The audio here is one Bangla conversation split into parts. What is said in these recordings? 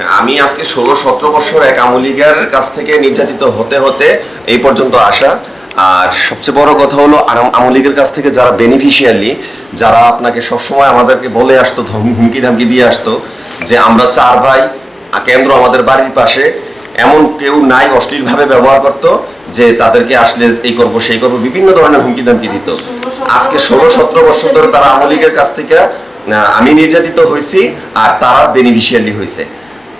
আমি আজকে 16-17 বছর এক আওয়ামী লীগের কাছ থেকে নির্যাতিত হতে হতে এই পর্যন্ত আসা। আর সবচেয়ে বড় কথা হলো আওয়ামী লীগের কাছ থেকে যারা বেনিফিশিয়ারি, যারা আপনাকে সবসময় আমাদেরকে বলে আসতো, হুমকি ধামকি দিয়ে আসতো যে আমরা 4 ভাই, কেন্দ্র আমাদের বাড়ির পাশে, এমন কেউ নাই অশ্লীলভাবে ব্যবহার করতো যে তাদেরকে আসলে এই করবো সেই করবো, বিভিন্ন ধরনের হুমকি ধামকি দিত। আজকে 16-17 বছর ধরে তারা আওয়ামী লীগের কাছ থেকে আমি নির্যাতিত হয়েছি আর তারা বেনিফিশিয়ারি হয়েছে।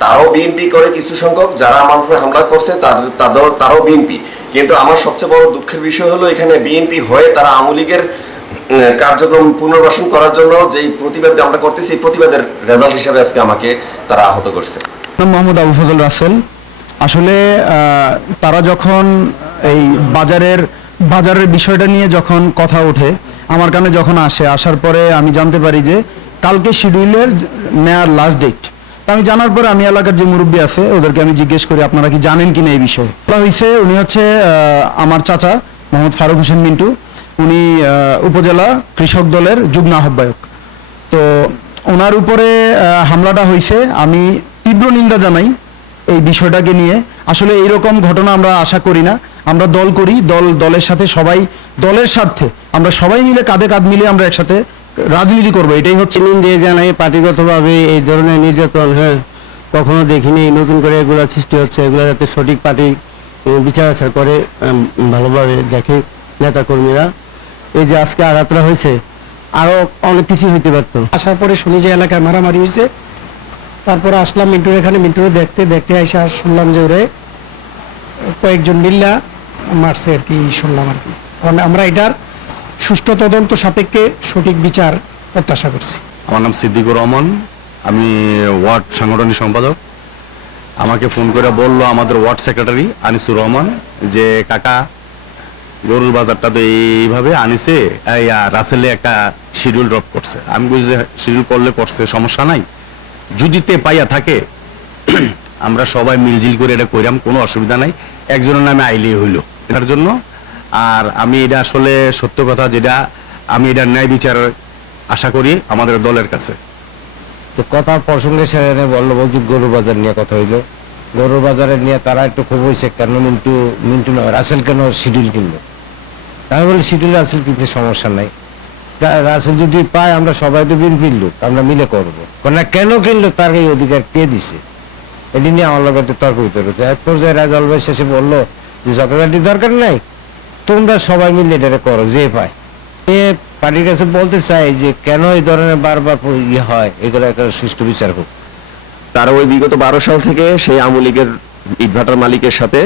তারাও বিএনপি করে কিছু সংখ্যক, যারা আমার উপরে হামলা করছে তারাও বিএনপি। কিন্তু আমার সবচেয়ে বড় দুঃখের বিষয় হলো এখানে বিএনপি হয়ে তারা আওয়ামী লীগের কার্যক্রম পুনর্বাসন করার জন্য যেই প্রতিবাদ আমরা করতেছি, এই প্রতিবাদের রেজাল্ট হিসেবে আজকে আমাকে তারা আহত করছে। মোহাম্মদ আবু ফজল রাসেল। আসলে তারা যখন এই বাজারের বিষয়টা নিয়ে যখন কথা ওঠে, আমার কানে যখন আসার পরে আমি জানতে পারি যে কালকে শিডিউলের নেয়ার লাস্ট ডেট। আমি জানার পরে আমি এলাকার যে মুরব্বী আছে ওদেরকে আমি জিজ্ঞেস করি আপনারা কি জানেন কিনা এই বিষয়ে। হয়েছে উনি হচ্ছে আমার চাচা মোহাম্মদ ফারুক হোসেন মিন্টু, উনি উপজেলা কৃষক দলের যুগ্ম আহ্বায়ক। তো ওনার উপরে হামলাটা হয়েছে, আমি তীব্র নিন্দা জানাই এই বিষয়টাকে নিয়ে। আসলে এইরকম ঘটনা আমরা আশা করি না। আমরা দল করি, দলের সাথে সবাই, দলের স্বার্থে আমরা সবাই মিলে কাঁধে কাঁধ মিলে আমরা একসাথে রাজনীতি করবো, এটাই হচ্ছে। দিয়ে জানাই পার্টিগতভাবে এই ধরনের নির্যাতন কখনো দেখিনি। নতুন করে এগুলো সৃষ্টি হচ্ছে, এগুলো যাতে সঠিক পার্টি বিচার আচার করে ভালোভাবে দেখে নেতাকর্মীরা। এই যে আজকে আঘাতটা হয়েছে, আরো অনেক কিছু হইতে পারতো। আসার পরে শুনি যে এলাকায় মারামারি হয়েছে, তারপরে আসলাম মিন্টুর এখানে। মিন্টুরে দেখতে আইসা শুনলাম যে ওরে কয়েকজন মিল্লা মারছে আর কি, শুনলাম আর কি। আমরা এটার সুষ্ঠু তদন্ত সাপেক্ষে সঠিক বিচার প্রত্যাশা করছি। আমার নাম সিদ্দিকুর রহমান, আমি ওয়ার্ড সাংগঠনিক সম্পাদক। আমাকে ফোন করে বললো আমাদের ওয়ার্ড সেক্রেটারি আনিসুর রহমান যে কাকা গরুর বাজারটা তো এইভাবে আনিসে রাসেলে একটা শিডিউল ড্রপ করছে। আমি বুঝি যে শিডিউল করছে সমস্যা নাই, যদি তে পাইয়া থাকে আমরা সবাই মিলজিল করে এটা কইরাম, কোনো অসুবিধা নাই, একজনের নামে আইলেই হইল এটার জন্য। আর আমি এটা আসলে সত্য কথা, যেটা আমি এটা ন্যায় বিচার আশা করি আমাদের দলের কাছে। তো কথা প্রসঙ্গে সেখানে বললো বলছি গরুর বাজার নিয়ে কথা হইলো। গরুর বাজারে নিয়ে তারা একটু খুব হয়েছে, কেন মিন্টু নয় রাসেল কেন শিডিউল কিনলো। আমি বলি শিডিউল রাসেল কিনতে সমস্যা নাই, রাসেল যদি পায় আমরা সবাই তো বিল কিনলো, আমরা মিলে করবো। না কেন কিনলো তার এই অধিকার কে দিছে, এটি নিয়ে আমার লোকের তর্ক বিতর্ক হচ্ছে। এক পর্যায়ে রাজল ভাই শেষে বললো যে যথাযথ দরকার নাই, তোমরা সবাই মিলে এটা করো যে পায়। এ পার্টির কাছে বলতে চাই যে কেন এই ধরনের বারবার হয়, এগুলো একটা সুষ্ঠু বিচার হোক। তারা ওই বিগত 12 সাল থেকে সেই আওয়ামী লীগের ইটভাটার মালিকের সাথে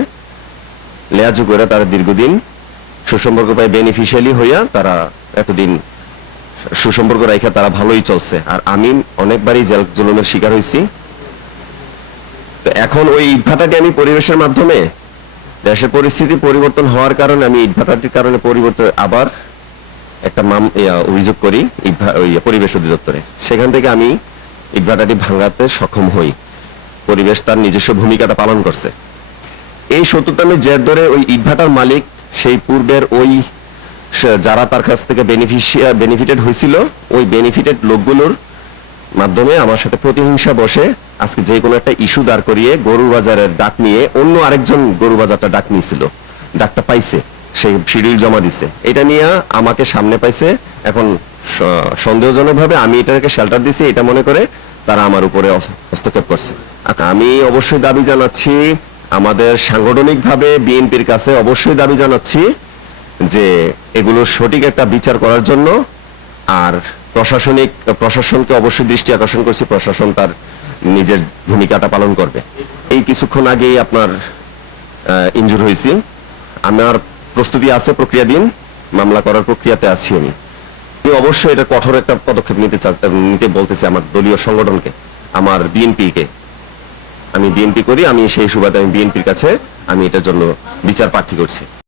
লেয়াজু করে তারা দীর্ঘদিন সুসম্পর্ক পায়, বেনিফিশিয়ালি হইয়া তারা এতদিন সুসম্পর্ক রাখা তারা ভালোই চলছে। আর আমি অনেকবারই জেল জুলুমের শিকার হয়েছি। তো এখন ওই ইটভাটাটি আমি পরিবেশের মাধ্যমে, দেশের পরিস্থিতি পরিবর্তন হওয়ার কারণে আমি ইটভাটাটির কারণে পরিবর্তন আবার একটা অভিযোগ করি পরিবেশ অধিদপ্তরে। সেখান থেকে আমি ইটভাটাটি ভাঙাতে সক্ষম হই। পরিবেশ তার নিজস্ব ভূমিকাটা পালন করছে। এই শত্রুতামের জের ধরে ওই ইটভাটার মালিক সেই পূর্বের ওই যারা তার কাছ থেকে বেনিফিটেড হয়েছিল, ওই বেনিফিটেড লোকগুলোর মাধ্যমে আমার সাথে প্রতিহিংসা বসে আজকে যে কোনো একটা ইস্যু দাঁড় করিয়ে গরুর বাজারের ডাক নিয়ে অন্য আরেকজন গরু বাজারটা ডাক নিয়েছিল, ডাকটা পাইছে, সেই শিডিউল জমা দিছে, এটা নিয়ে আমাকে সামনে পাইছে। এখন সন্দেহজনকভাবে আমি এটাকে শেল্টার দিছি এটা মনে করে তারা আমার উপরে হস্তক্ষেপ করছে। আমি অবশ্যই দাবি জানাচ্ছি, আমাদের সাংগঠনিকভাবে বিএনপির কাছে অবশ্যই দাবি জানাচ্ছি যে এগুলোর সঠিক একটা বিচার করার জন্য। আর প্রশাসনকে অবশ্যই দৃষ্টি আকর্ষণ করছি, প্রশাসন তার নিজের ভূমিকাটা পালন করবে। এই কিছুক্ষণ আগেই আপনার ইনজুর হয়েছি, আমার প্রস্তুতি আছে, প্রক্রিয়াধীন, মামলা করার প্রক্রিয়াতে আছি। আমি অবশ্যই এটা কঠোর একটা পদক্ষেপ নিতে বলতেছি আমার দলীয় সংগঠনকে, আমার বিএনপিকে। আমি বিএনপি করি, আমি সেই সুবাদে আমি বিএনপির কাছে আমি এটার জন্য বিচার প্রার্থী করছি।